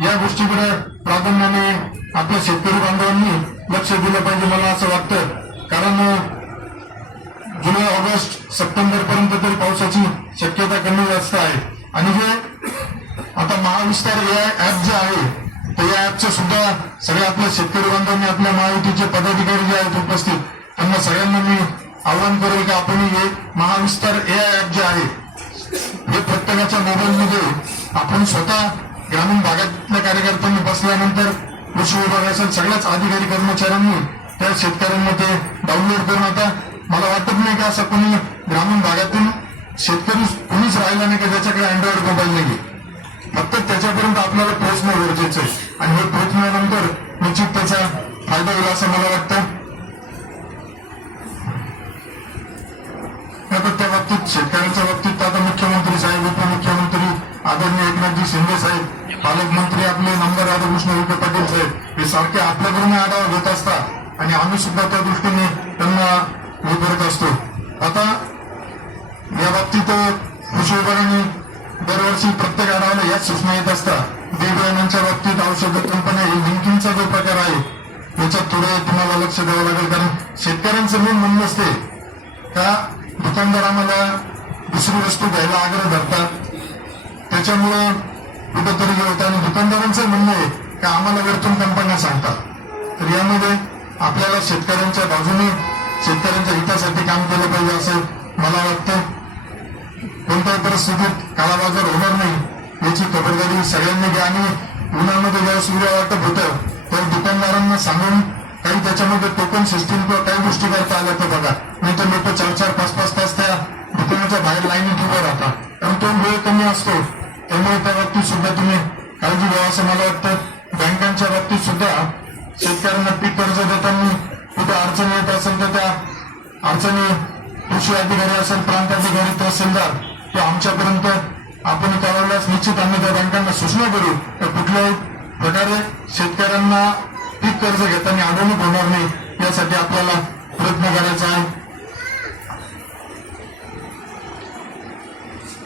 या गोष्टीकडे प्राधान्याने आपल्या शेतकरी बांधवांनी लक्ष दिलं पाहिजे मला असं वाटतं. कारण जुलै ऑगस्ट सप्टेंबर पर्यंत तरी पावसाची शक्यता कमी जास्त आहे. आणि जे आता महाविस्तार या ऍप जे आहे तर या ऍपचं सुद्धा सगळ्या आपल्या शेतकरी बांधवांनी आपल्या महायुतीचे पदाधिकारी जे आहेत उपस्थित त्यांना सगळ्यांना मी आवाहन करेल की आपण हे महाविस्तार या ऍप जे आहे हे प्रत्येकाच्या मोबाईलमध्ये आपण स्वतः ग्रामीण भागातल्या कार्यकर्त्यांनी बसल्यानंतर कृषी विभाग असेल सगळ्याच अधिकारी कर्मचाऱ्यांनी त्या शेतकऱ्यांना ते डाउनलोड करून आता मला वाटत नाही की असं कोणी ग्रामीण भागातून शेतकरी कोणीच राहिला नाही की ज्याच्याकडे अँड्रॉइड मोबाईल नाही. फक्त त्याच्यापर्यंत आपल्याला पोहोचणं गरजेचं आहे आणि हे पोहोचल्यानंतर निश्चित त्याचा फायदा होईल असं मला वाटतं. आता त्या बाबतीत शेतकऱ्यांच्या बाबतीत आता मुख्यमंत्री साहेब उपमुख्यमंत्री आदरणीय एकनाथजी शिंदे साहेब पालकमंत्री आपले नंबर राधाकृष्ण विखे पाटील साहेब हे सारखे आपल्याकडून आढावा घेत असतात आणि आम्ही सुद्धा त्या दृष्टीने त्यांना हे करत असतो. आता या बाबतीत कृषी विभागाने दरवर्षी प्रत्येक आढाव्याला याच सूचना येत असतात. बियाणांच्या बाबतीत औषध कंपन्या लिंकिंगचा जो प्रकार आहे याच्यात थोडं तुम्हाला लक्ष द्यावं लागेल. कारण शेतकऱ्यांचं मेन म्हणणं असते का दुकानदार आम्हाला दुसरी वस्तू घ्यायला आग्रह धरतात त्याच्यामुळं कुठंतरी हे होतं आणि दुकानदारांचं म्हणणं आहे की आम्हाला वरतून कंपन्या सांगतात. तर यामध्ये आपल्याला शेतकऱ्यांच्या बाजूने शेतकऱ्यांच्या हितासाठी काम केलं पाहिजे असं मला वाटतं. कोणत्याही परिस्थितीत काळाबाजार होणार नाही याची खबरदारी सगळ्यांनी घ्या आणि उन्हामध्ये जेव्हा सूर्य वाटप होतं तर दुकानदारांना सांगून काही त्याच्यामध्ये टोकन सिस्टीम किंवा काही गोष्टी करता आल्या तर बघा. नाही तर लोक 4-4-5-5 तास त्या दुकानाच्या बाहेर लाईनीत उभं राहतात कारण तो वेळ कमी असतो. त्यामुळे त्या बाबतीत सुद्धा तुम्ही काळजी घ्यावा असं मला वाटतं. बँकांच्या बाबतीत सुद्धा शेतकऱ्यांना पीक कर्ज देताना कुठे अडचणी येत असेल तर त्या अडचणी कृषी अधिकारी असेल प्रांताधिकारी तहसीलदार किंवा आमच्यापर्यंत आपण कळवल्यास निश्चित आम्ही त्या बँकांना सूचना करू तर कुठल्याही प्रकारे शेतकऱ्यांना पीक कर्ज घेताना अडवणूक होणार नाही यासाठी आपल्याला प्रयत्न करायचा आहे.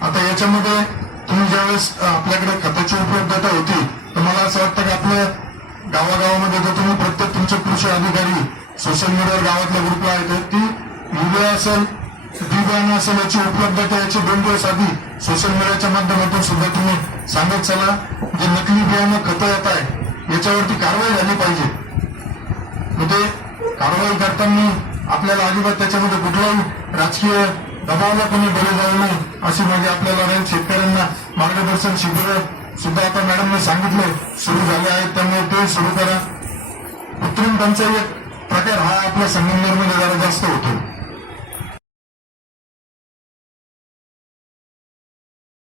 आता याच्यामध्ये तुम्ही ज्यावेळेस आपल्याकडे खताची उपलब्धता होती तर मला असं वाटतं की आपल्या गावागावामध्ये जर तुम्ही प्रत्येक तुमचे कृषी अधिकारी सोशल मीडियावर गावातल्या ग्रुपला आहेत ती युरिया असेल बी बियाणं असेल याची उपलब्धता याची 2 दिवस आधी सोशल मीडियाच्या माध्यमातून सुद्धा तुम्ही सांगत चला. जे नकली बियाणं खतं येत आहे याच्यावरती कारवाई झाली पाहिजे. म्हणजे कारवाई करताना आपल्याला अजिबात त्याच्यामध्ये कुठलाही राजकीय दबावला कोणी बळी जाऊ नये अशी माझी आपल्याला राहील. शेतकऱ्यांना मार्गदर्शन शिबिर सुद्धा आता मॅडमने सांगितलं सुरू झाले आहेत त्यामुळे ते सुरू करा. कृत्रिम टंचाई एक प्रकार हा आपल्या संगमनेरमध्ये जरा जास्त होतो.